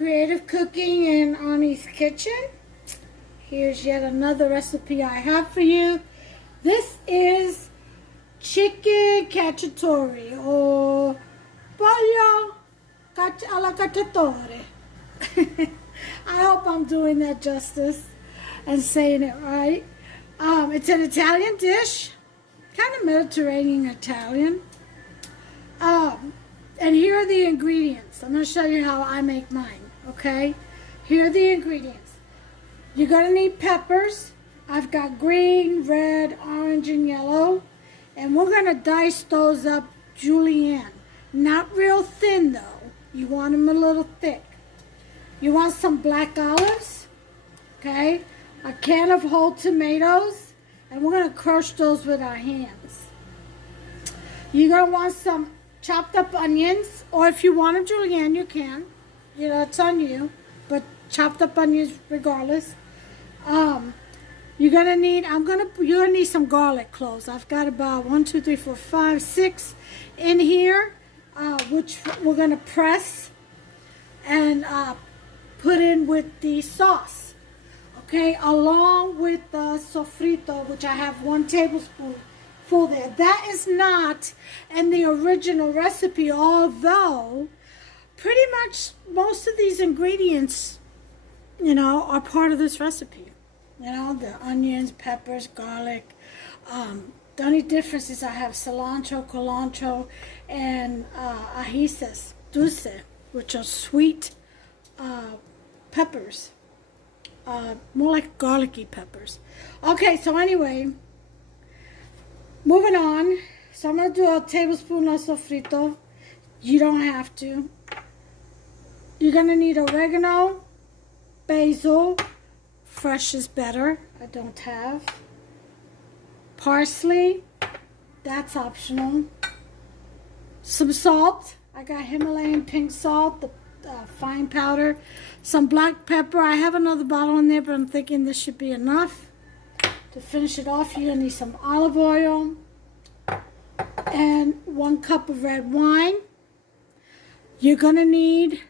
Creative Cooking in Ani's Kitchen. Here's yet another recipe I have for you. This is chicken cacciatore or pollo alla cacciatore. I hope I'm doing that justice and saying it right. It's an Italian dish, kind of Mediterranean Italian. And here are the ingredients. I'm going to show you how I make mine, okay? Here are the ingredients. You're going to need peppers. I've got green, red, orange, and yellow. And we're going to dice those up julienne. Not real thin, though. You want them a little thick. You want some black olives, okay? A can of whole tomatoes. And we're going to crush those with our hands. You're going to want some chopped up onions, or if you want them julienne, you can. You know, it's on you. But chopped up onions regardless. You're gonna need some garlic cloves. I've got about 1, 2, 3, 4, 5, 6 in here, which we're gonna press and put in with the sauce. Okay, along with the sofrito, which I have 1 tablespoon full there. That is not in the original recipe, although pretty much most of these ingredients, you know, are part of this recipe. You know, the onions, peppers, garlic. The only difference is I have cilantro, culantro, and ajíes dulce, which are sweet peppers. More like garlicky peppers. Okay, so anyway, moving on. So I'm going to do a tablespoon of sofrito. You don't have to. You're going to need oregano, basil. Fresh is better. I don't have. Parsley. That's optional. Some salt. I got Himalayan pink salt, the fine powder. Some black pepper. I have another bottle in there, but I'm thinking this should be enough. To finish it off, you're going to need some olive oil. And 1 cup of red wine. You're going to need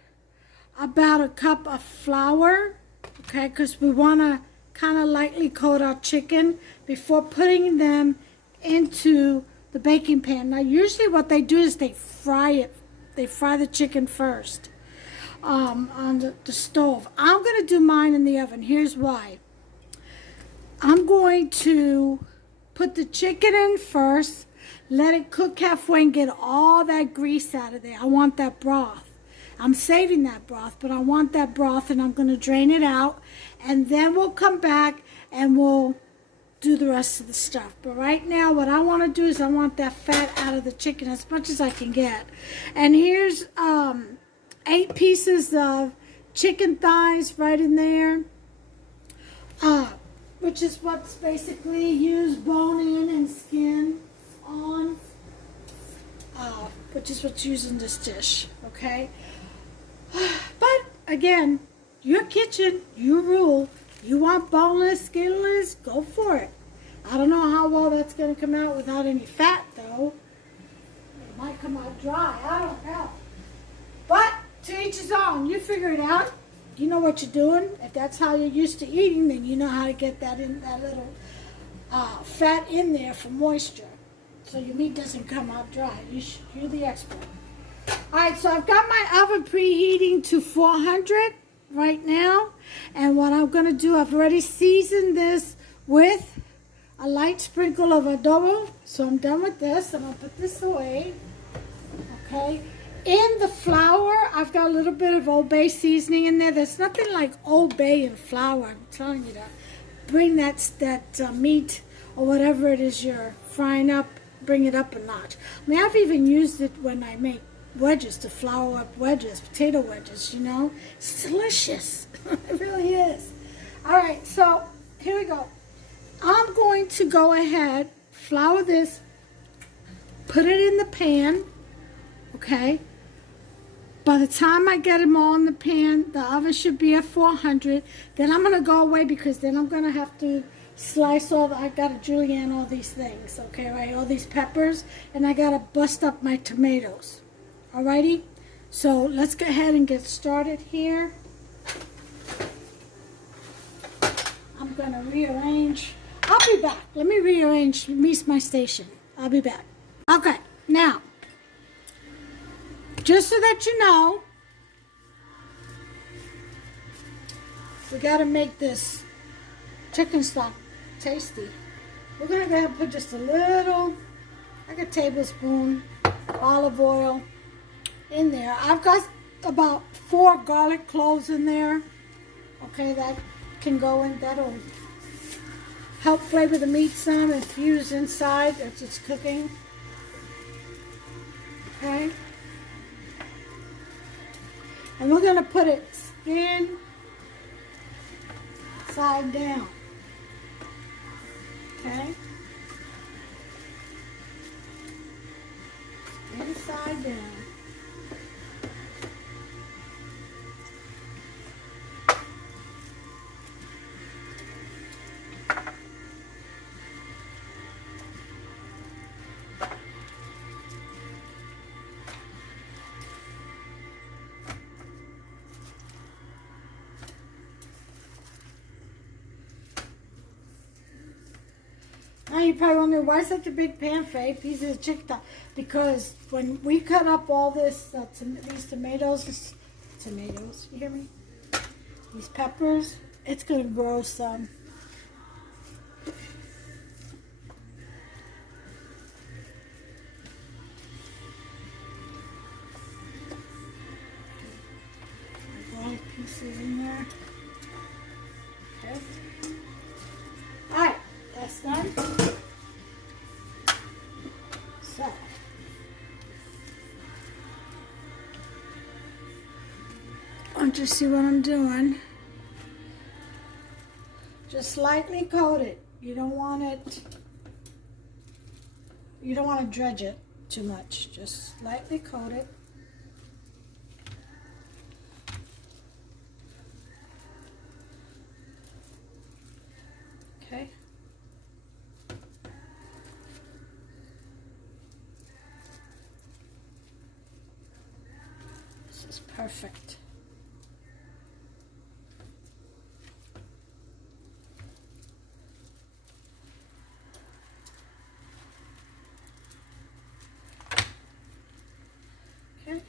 about a cup of flour. Okay, because we want to kind of lightly coat our chicken before putting them into the baking pan. Now, usually what they do is they fry it. They fry the chicken first on the stove. I'm going to do mine in the oven. Here's why. I'm going to put the chicken in first, let it cook halfway and get all that grease out of there. I want that broth. I'm saving that broth, but I want that broth, and I'm going to drain it out, and then we'll come back and we'll do the rest of the stuff. But right now, what I want to do is I want that fat out of the chicken as much as I can get. And here's 8 pieces of chicken thighs right in there, which is what's basically used bone in and skin on, which is what's used in this dish, okay? But again, your kitchen, you rule. You want boneless, skinless, go for it. I don't know how well that's going to come out without any fat, though. It might come out dry. I don't know. But to each his own. You figure it out. You know what you're doing. If that's how you're used to eating, then you know how to get that in, that little fat in there for moisture, so your meat doesn't come out dry. You're the expert. Alright, so I've got my oven preheating to 400 right now. And what I'm going to do, I've already seasoned this with a light sprinkle of adobo. So I'm done with this. I'm going to put this away. Okay. In the flour, I've got a little bit of Old Bay seasoning in there. There's nothing like Old Bay in flour. I'm telling you that. Bring that meat or whatever it is you're frying up, bring it up a notch. I mean, I've even used it when I make wedges, to flour up wedges, potato wedges, you know. It's delicious. It really is. Alright, so here we go. I'm going to go ahead, flour this, put it in the pan, okay. By the time I get them all in the pan, the oven should be at 400. Then I'm going to go away because then I'm going to have to slice I got to julienne all these things, okay, right, all these peppers, and I got to bust up my tomatoes. Alrighty, So let's go ahead and get started here. I'm going to rearrange. I'll be back. Let me rearrange my station. I'll be back. Okay, now, just so that you know, we got to make this chicken stock tasty. We're going to go ahead and put just a little, like a tablespoon, olive oil in there. I've got about 4 garlic cloves in there. Okay, that can go in. That'll help flavor the meat some, infuse inside as it's cooking. Okay. And we're going to put it skin side down. Okay. Skin side down. Now you probably wonder, why such a big pan for 8 pieces of chicken stock? Because when we cut up all this, these tomatoes, you hear me? These peppers, it's going to grow some. Garlic pieces in there. Okay. Alright, that's done. So, want you to see what I'm doing? Just lightly coat it. You don't want to dredge it too much. Just lightly coat it. Okay. This is perfect. Okay.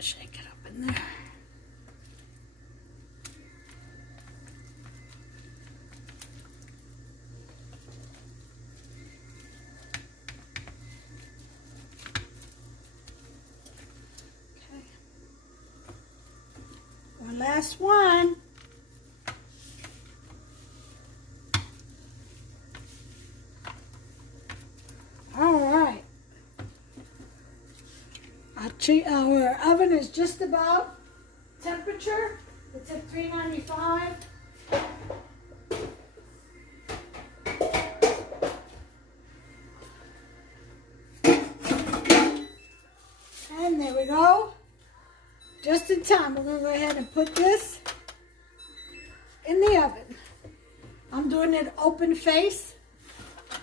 Shake it up in there. Okay. One last one. All right. Our oven is just about temperature. It's at 395. And there we go. Just in time, we're going to go ahead and put this in the oven. I'm doing it open face,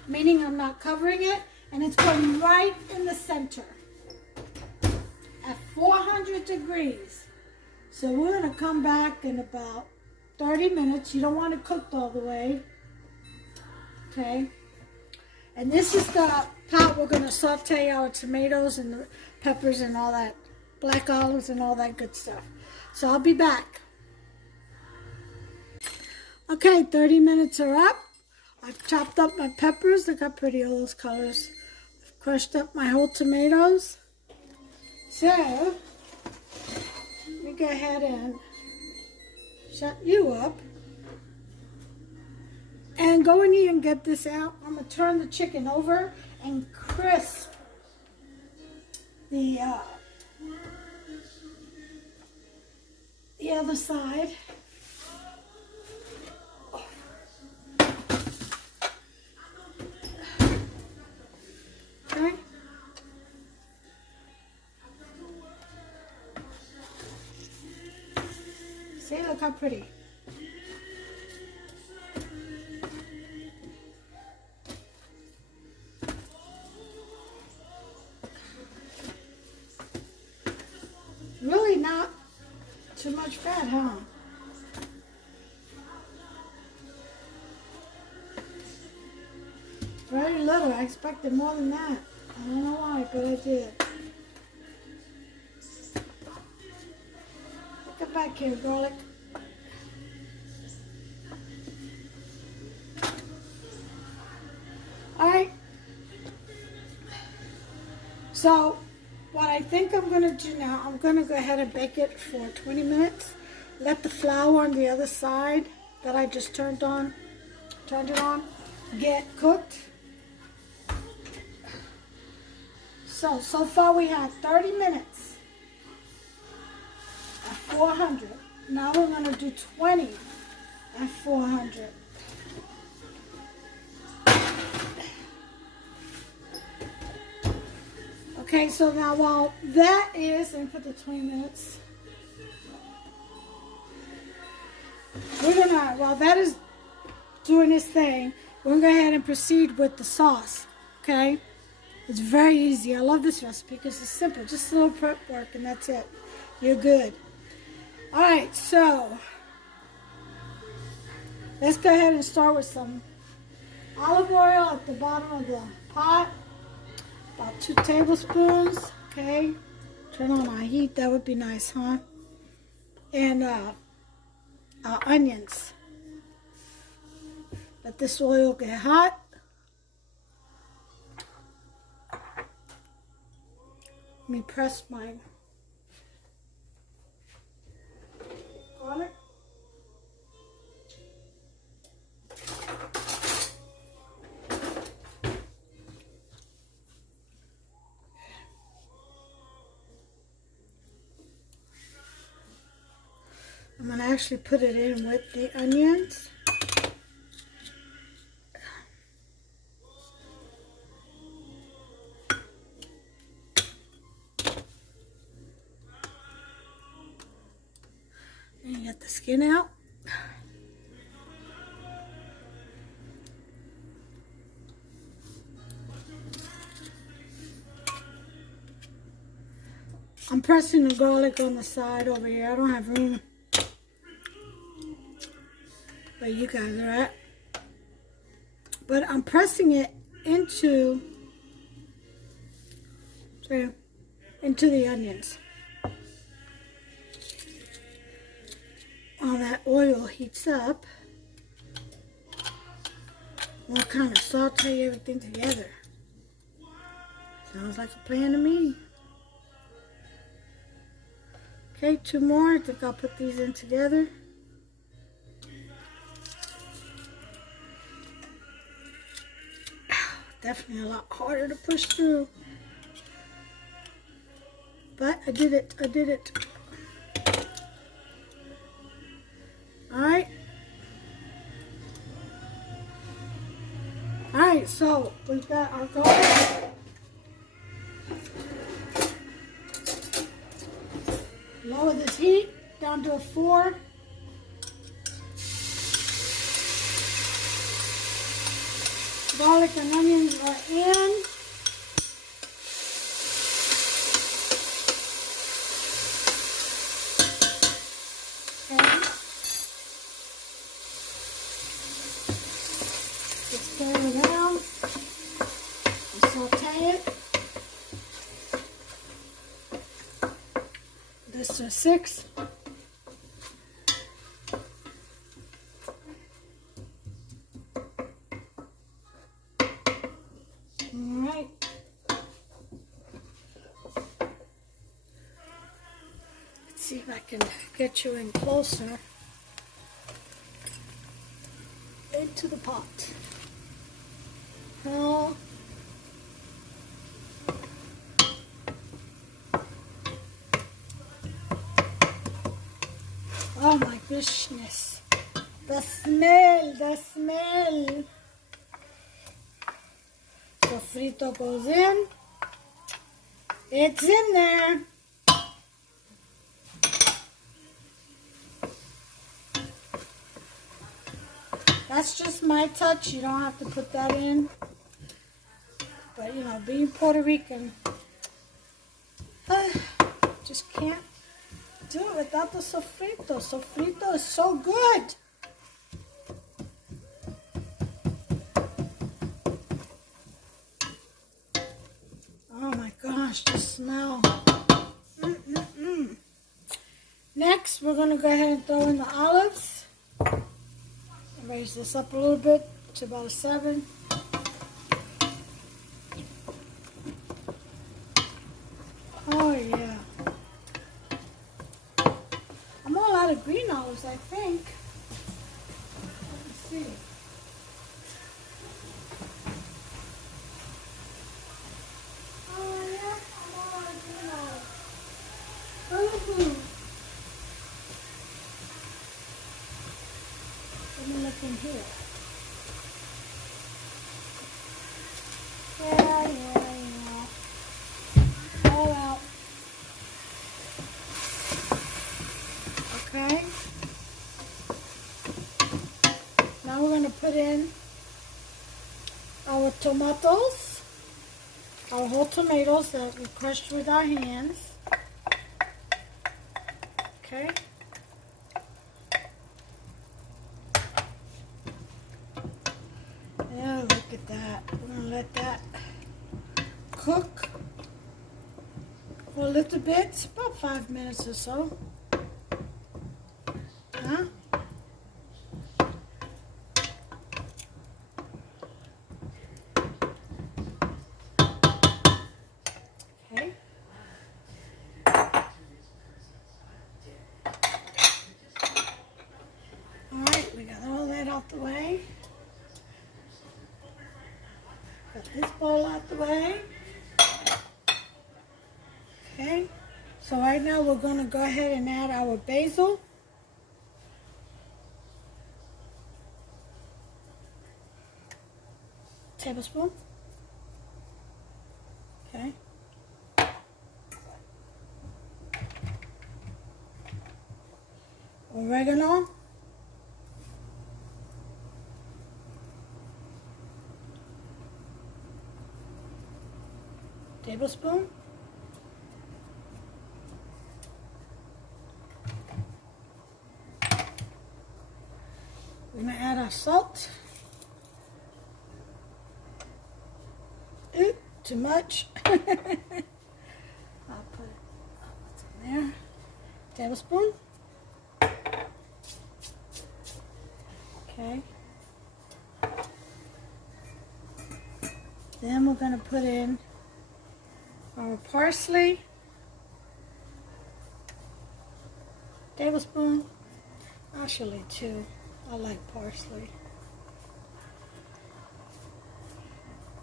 meaning I'm not covering it, and it's going right in the center at 400 degrees. So we're going to come back in about 30 minutes. You don't want it cooked all the way. Okay. And this is the pot we're going to saute our tomatoes and the peppers and all that, black olives and all that good stuff. So I'll be back. Okay, 30 minutes are up. I've chopped up my peppers. Look how pretty all those colors. I've crushed up my whole tomatoes. So, let me go ahead and shut you up. And go in here and get this out. I'm going to turn the chicken over and crisp the the other side. Okay. See, look how pretty. Really not too much fat, huh? Very little. I expected more than that. I don't know why, but I did. Get back here, garlic. Alright. So, what I think I'm going to do now, I'm going to go ahead and bake it for 20 minutes. Let the flour on the other side that I just turned it on, get cooked. So far we have 30 minutes at 400. Now we're going to do 20 at 400. Okay, so now while that is, and put the 20 minutes, while that is doing its thing, we're going to go ahead and proceed with the sauce, okay? It's very easy. I love this recipe because it's simple. Just a little prep work and that's it. You're good. All right, so let's go ahead and start with some olive oil at the bottom of the pot. About 2 tablespoons, okay? Turn on our heat, that would be nice, huh? And our onions. Let this oil get hot. Let me press my garlic. I'm going to actually put it in with the onions. And get the skin out. I'm pressing the garlic on the side over here. I don't have room where you guys are at. But I'm pressing it into the onions. While that oil heats up, we'll kind of saute everything together. Sounds like a plan to me. Okay, 2 more. I think I'll put these in together. Definitely a lot harder to push through. But I did it. I did it. Alright. Alright, so we've got our garlic. Lower this heat down to a 4. Garlic and onions are in. Okay. Just stir it around and saute it. This is 6. Alright. Let's see if I can get you in closer into the pot. Oh. fishness. The smell. Sofrito goes in. It's in there. That's just my touch. You don't have to put that in. But, you know, being Puerto Rican, just can't do it without the sofrito. Sofrito is so good. Oh my gosh, the smell. Next, we're going to go ahead and throw in the olives. Raise this up a little bit to about a 7. Oh yeah. I'm all out of green olives, I think. Let me see. Oh yeah, I'm all out of green olives. Ooh. Let me look in here. Yeah. All out. Okay. Now we're going to put in our tomatoes, our whole tomatoes that we crushed with our hands. Okay. Yeah, look at that. We're going to let that cook for a little bit, about 5 minutes or so. Huh? Okay. Alright, we got all that out the way. Got this bowl out the way. Okay, so right now we're going to go ahead and add our basil. Tablespoon. Okay. Oregano. Tablespoon. We're going to add our salt. Ooh, too much. I'll put it what's in there. Tablespoon. Okay. Then we're going to put in our parsley. Tablespoon. Actually 2. I like parsley.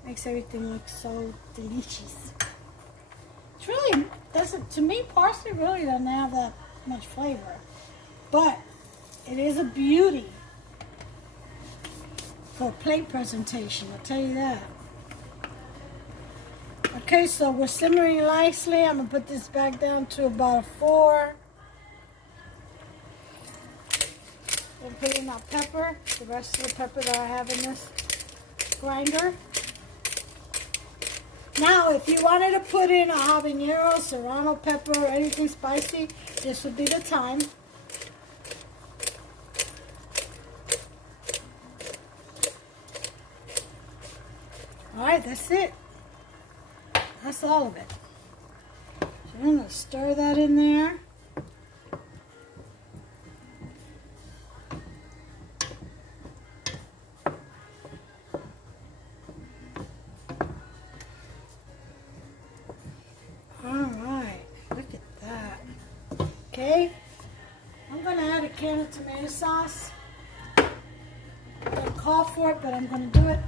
Makes everything look so delicious. It's really doesn't, to me, parsley really doesn't have that much flavor. But it is a beauty for a plate presentation, I'll tell you that. Okay, so we're simmering nicely. I'm going to put this back down to about a 4. We'll put in our pepper, the rest of the pepper that I have in this grinder. Now, if you wanted to put in a habanero, serrano pepper, or anything spicy, this would be the time. Alright, that's it. That's all of it. So I'm going to stir that in there. Alright, look at that. Okay, I'm going to add a can of tomato sauce. I don't call for it, but I'm going to do it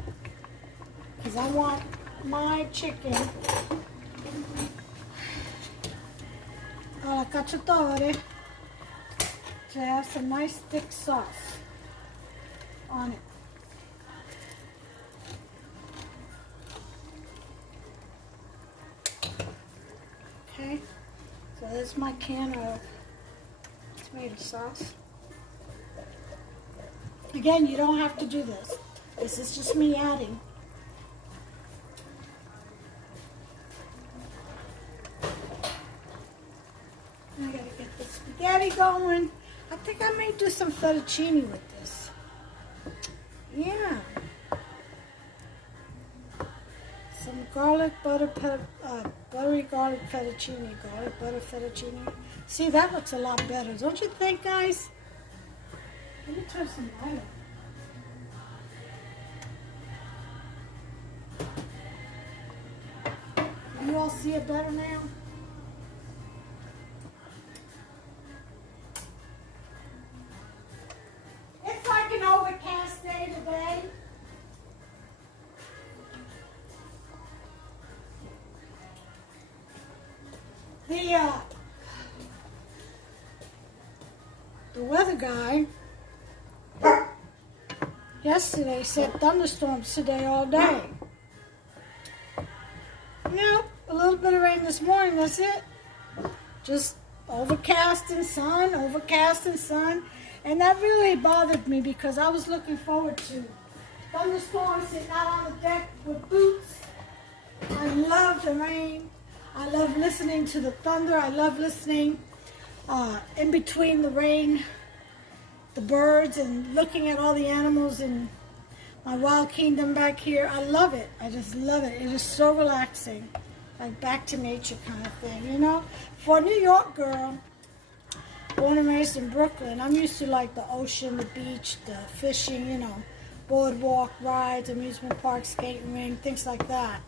because I want my chicken Cacciatore to have some nice thick sauce on it. Okay, so there's my can of tomato sauce. Again, you don't have to do this. This is just me adding. I gotta get the spaghetti going. I think I may do some fettuccine with this. Yeah. Some garlic butter, buttery garlic fettuccine. Garlic butter fettuccine. See, that looks a lot better, don't you think, guys? Let me turn some light on. Do you all see it better now? It's like an overcast day today. The weather guy yesterday said thunderstorms today all day. Nope, a little bit of rain this morning, that's it. Just overcast and sun, overcast and sun. And that really bothered me because I was looking forward to thunderstorms, sitting out on the deck with boots. I love the rain. I love listening to the thunder. I love listening in between the rain, the birds, and looking at all the animals in my wild kingdom back here. I love it. I just love it. It is so relaxing, like back to nature kind of thing, you know. For a New York girl, born and raised in Brooklyn, I'm used to like the ocean, the beach, the fishing, you know, boardwalk rides, amusement park, skating ring, things like that.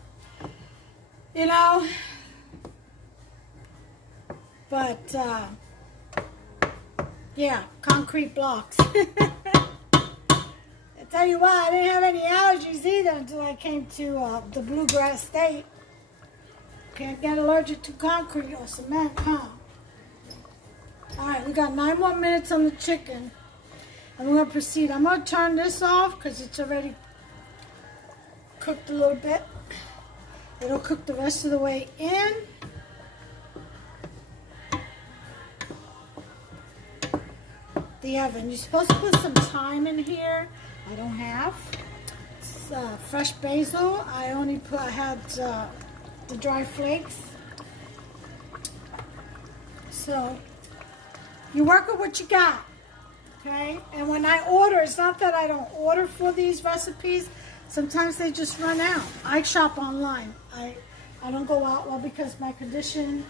You know, but yeah, concrete blocks. I tell you what, I didn't have any allergies either until I came to the bluegrass state. Can't get allergic to concrete or cement, huh? All right, we got 9 more minutes on the chicken. And we're going to proceed. I'm going to turn this off because it's already cooked a little bit. It'll cook the rest of the way in. The oven. You're supposed to put some thyme in here. I don't have. Fresh basil. I only had the dry flakes. So you work with what you got, okay? And when I order, it's not that I don't order for these recipes. Sometimes they just run out. I shop online. I don't go out, well, because my condition,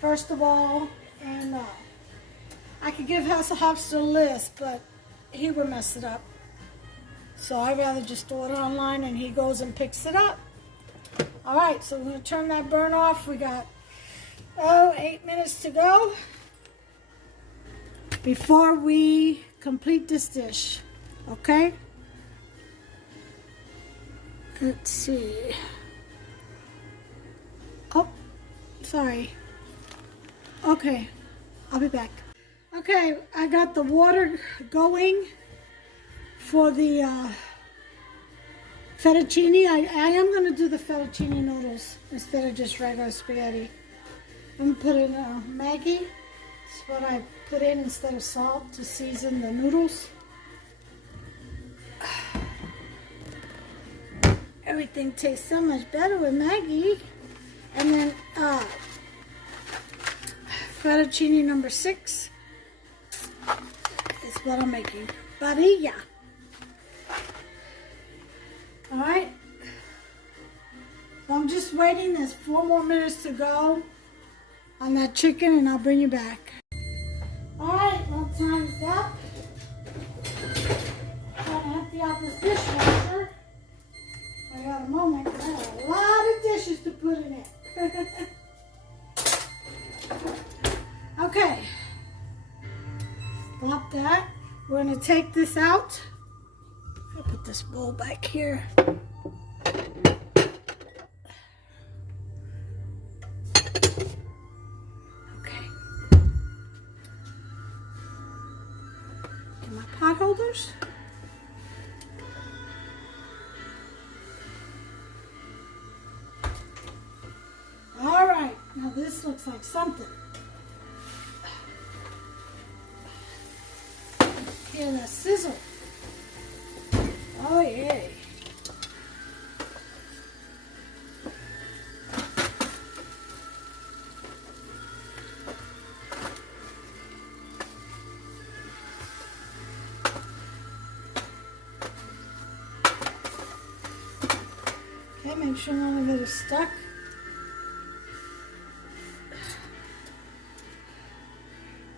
first of all, and I could give Hasselhoff's a list, but he would mess it up. So I'd rather just order online and he goes and picks it up. All right, so we're going to turn that burn off. We got, 8 minutes to go before we complete this dish, okay? Let's see. Oh, sorry. Okay, I'll be back. Okay, I got the water going for the fettuccine. I am going to do the fettuccine noodles instead of just regular spaghetti. I'm going to put in Maggi. That's what I put in instead of salt to season the noodles. Everything tastes so much better with Maggi. And then fettuccine number 6 is what I'm making. Barilla. Alright. So I'm just waiting. There's 4 more minutes to go on that chicken and I'll bring you back. Alright, well, time's up. I'm going to empty out this dishwasher. I got a moment. I got a lot of dishes to put in it. Okay. Stop that. We're going to take this out. I'll put this bowl back here. Okay. scissors. All right, now this looks like something. Hear that sizzle? Oh yeah. Okay, make sure none of it is stuck.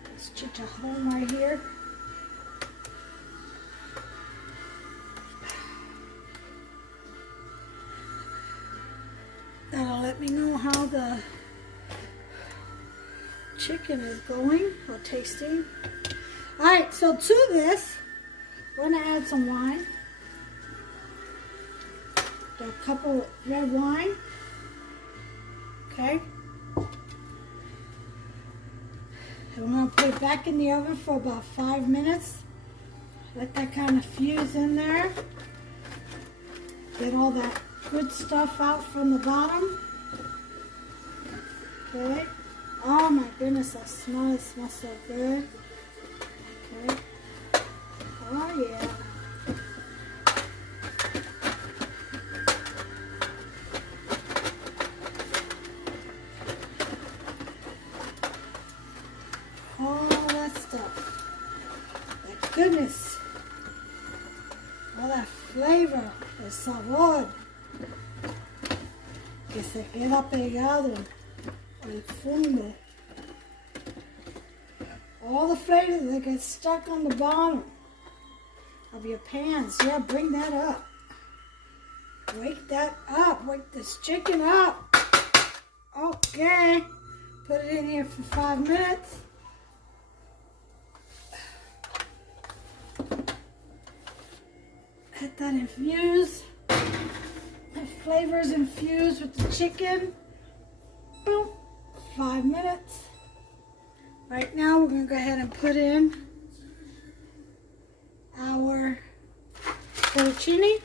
Let's stitch a hole right here. That'll let me know how the chicken is going or tasting. All right, so to this, we're gonna add some wine. A cup of red wine. Okay. And we're gonna put it back in the oven for about 5 minutes. Let that kind of fuse in there. Get all that good stuff out from the bottom. Okay. Oh my goodness, that smell, it smells so good. Okay. Oh yeah. All that stuff. That goodness. All that flavor, el sabor que se queda pegado al fondo. All the flavor that gets stuck on the bottom of your pans. Yeah, bring that up. Wake that up. Wake this chicken up. Okay. Put it in here for 5 minutes. Let that infuse. The flavors infused with the chicken. Boom. 5 minutes. Right now we're going to go ahead and put in our fettuccine.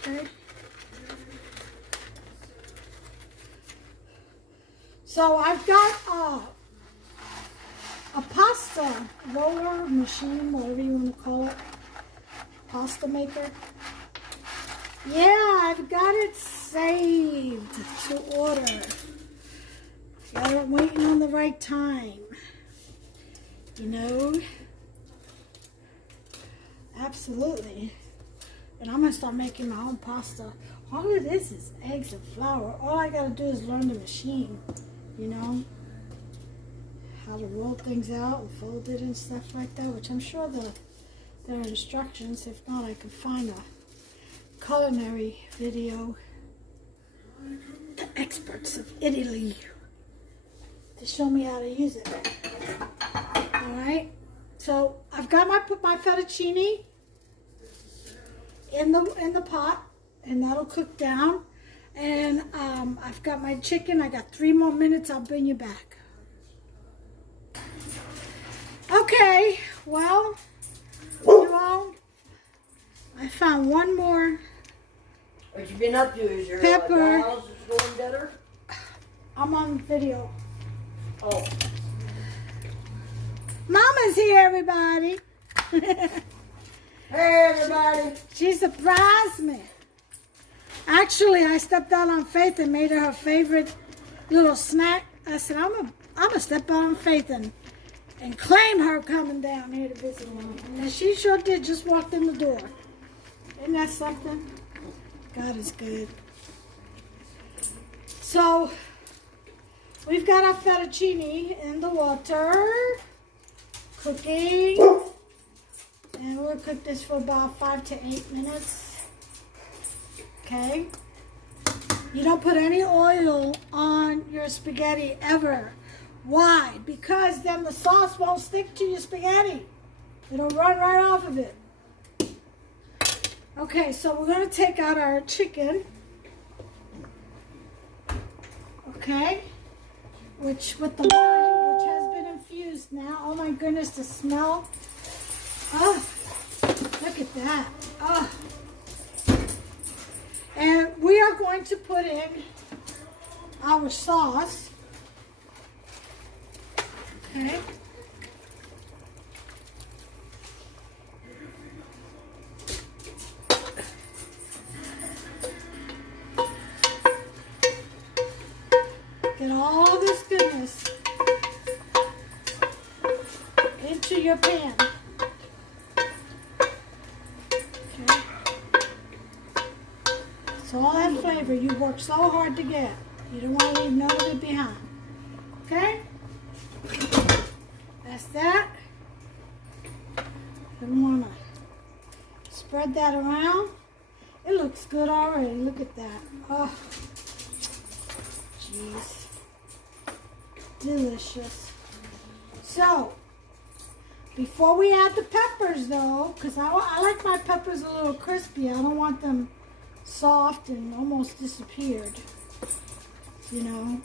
Okay. So I've got a pasta roller machine, whatever you want to call it, pasta maker. Yeah, I've got it saved to order. Got it waiting on the right time. You know? Absolutely. And I'm going to start making my own pasta. All it is eggs and flour. All I got to do is learn the machine, you know? How to roll things out and fold it and stuff like that, which I'm sure there are instructions. If not, I can find a culinary video. The experts of Italy to show me how to use it. Alright, so I've got put my fettuccine in the pot, and that'll cook down. And I've got my chicken. I got 3 more minutes. I'll bring you back. Okay, well, you know, I found one more. What you been up to? Is your pepper. house going better? I'm on video. Oh. Mama's here, everybody. Hey, everybody. She surprised me. Actually, I stepped out on Faith and made her favorite little snack. I said, I'm gonna step out on Faith and claim her coming down here to visit Mama. And she sure did, just walked in the door. Isn't that something? God is good. So, we've got our fettuccine in the water, cooking. And we'll cook this for about 5 to 8 minutes. Okay? You don't put any oil on your spaghetti ever. Why? Because then the sauce won't stick to your spaghetti. It'll run right off of it. Okay, so we're going to take out our chicken. Okay? Which with the wine, which has been now. Oh my goodness, the smell. Oh, look at that. Oh. And we are going to put in our sauce. Okay. Get all this goodness into your pan. Okay. So all that flavor you worked so hard to get. You don't want to leave none of it behind. Okay? That's that. You want to spread that around. It looks good already. Look at that. Oh, jeez. Delicious. So, before we add the peppers though, because I like my peppers a little crispy. I don't want them soft and almost disappeared. You know,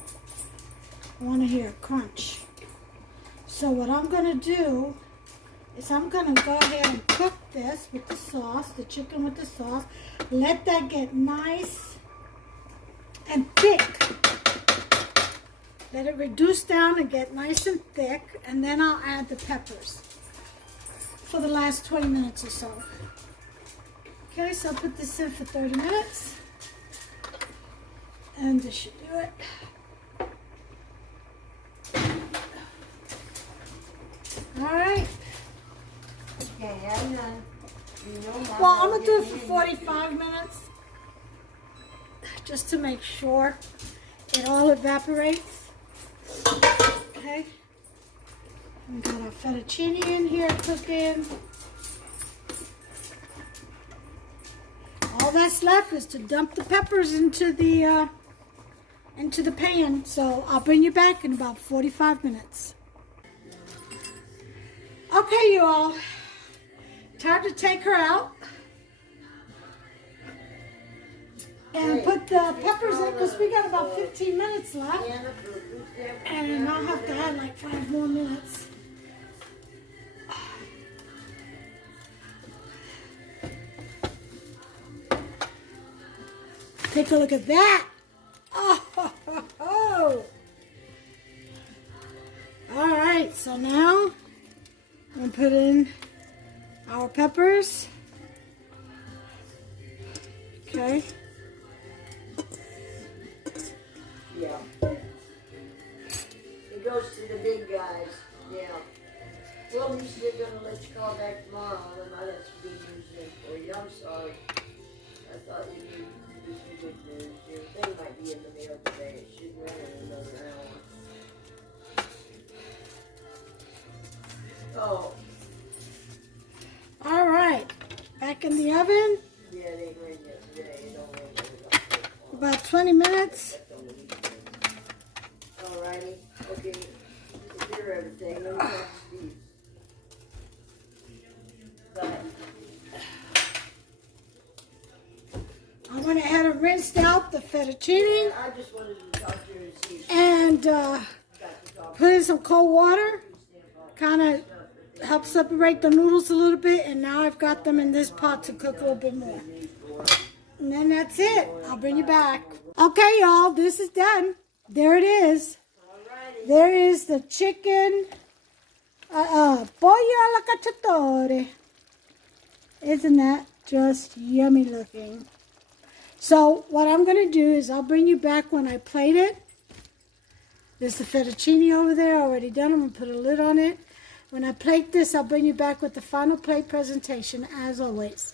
I want to hear a crunch. So what I'm going to do is I'm going to go ahead and cook this with the sauce, the chicken with the sauce. Let that get nice and thick. Let it reduce down and get nice and thick, and then I'll add the peppers for the last 20 minutes or so. Okay, so I'll put this in for 30 minutes, and this should do it. All right. Can't have none. You know, Mama, Well, I'm going to do it give for me 45 minutes, just to make sure it all evaporates. Okay. We got our fettuccine in here cooking. All that's left is to dump the peppers into the pan. So I'll bring you back in about 45 minutes. Okay, you all. Time to take her out and put the peppers in because we got about 15 minutes left. And I'll have to add like 5 more minutes. Take a look at that. Oh. All right, so now I'm going to put in our peppers. Okay. Yeah. It goes to the big guys. Yeah. Well, we said they're gonna let you call back tomorrow. They might have some good news in for you. I'm sorry. I thought you knew some good news. Everything might be in the mail today. It should run in another hour. Oh. All right. Back in the oven. Yeah, they ran yesterday. It don't rain About 20 minutes. Alrighty. Okay. Hear everything. Let me talk to Steve. But I went ahead and rinsed out the fettuccine I just wanted to talk to her and see if she and got to talk put in some cold water. Kind of help separate the noodles a little bit, and now I've got them in this pot to cook a little bit more. And then that's it. I'll bring you back. Okay, y'all, this is done. There it is. There is the chicken pollo alla cacciatore. Isn't that just yummy looking? So what I'm going to do is I'll bring you back when I plate it. There's the fettuccine over there already done. I'm going to put a lid on it. When I plate this, I'll bring you back with the final plate presentation as always.